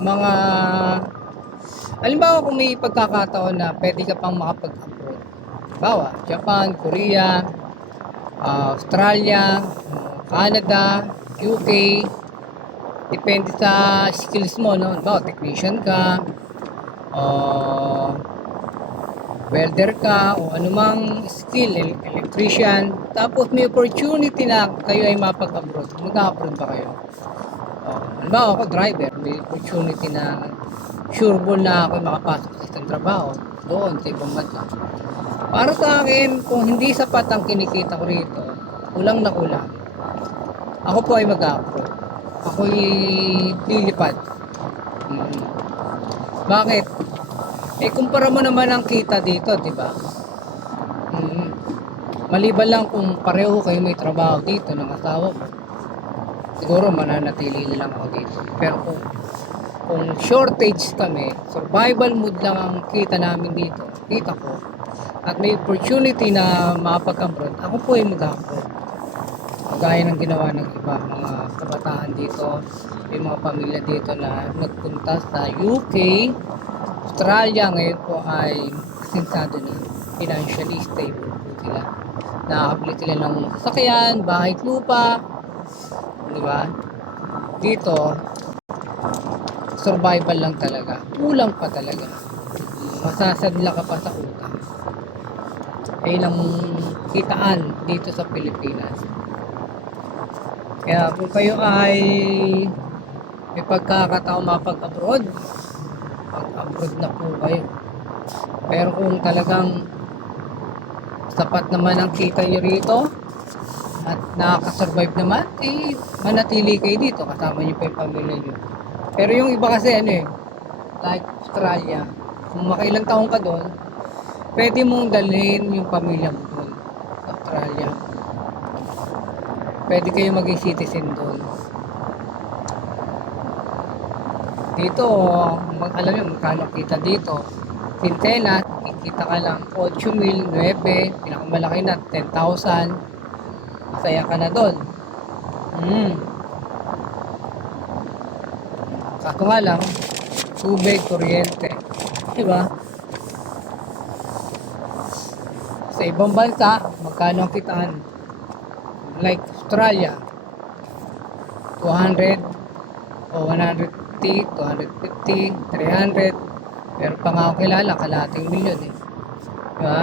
mga halimbawa kung may pagkakataon na pwede ka pang makapag-abroad. Halimbawa, Japan, Korea, Australia, Canada, UK, depende sa skills mo, no? Halimbawa, technician ka, uh, welder ka, o anumang skill, electrician, tapos may opportunity na kayo ay mapag-abroad. Mag-abroad ba kayo? Halimbawa ako driver, may opportunity na sureball na ako makapasok sa isang trabaho doon sa ibang bansa. Para sa akin, kung hindi sapat ang kinikita ko rito, kulang na kulang, ako po ay mag-abroad. Ako'y lilipad. Hmm. Bakit? Kumpara mo naman ang kita dito, di ba? Hmm. Maliban lang kung pareho kayo may trabaho dito ng asawa mo, siguro mananatili lang ako dito. Pero kung shortage kami, survival mood lang ang kita namin dito, kita ko, at may opportunity na makapag-abroad, ako po ay mag-abroad. Kagaya ng ginawa ng iba, mga kabataan dito, may mga pamilya dito na nagpunta sa UK, Australia, ngayon po ay sinsado na, financially stable po sila. Nakakabili sila ng sasakyan, bahay, lupa, di ba? Dito, survival lang talaga. Kulang pa talaga. Masasadla ka pa sa utang. Lang kitaan dito sa Pilipinas. Kaya kung kayo ay may pagkakataon mapag-abroad, mag-abroad na po kayo. Pero kung talagang sapat naman ang kita nyo rito at nakaka-survive naman, manatili kayo dito, kasama nyo pa yung pamilya nyo. Pero yung iba kasi like Australia, kung makailang taon ka doon, pwede mong dalhin yung pamilya mo doon sa Australia. Pwede kayo maging citizen doon. Dito, alam nyo, magkano kita dito. Quintela, kikita ka lang 8,000, 9, pinakamalaki na 10,000. Masaya ka na doon. Kaso nga lang, tubig, kuryente. Diba? Sa ibang bansa, magkano ang kitaan? Like Australia, 200 o 150, 250, 300. Pero pa nga ako kilala, kalahating milyon Diba?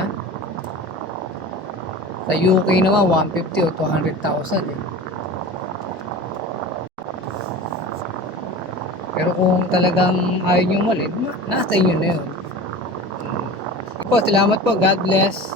Sa UK naman, 150 o 200,000 Pero kung talagang ayaw nyo umalit, nasa inyo na yun. Po, salamat po. God bless.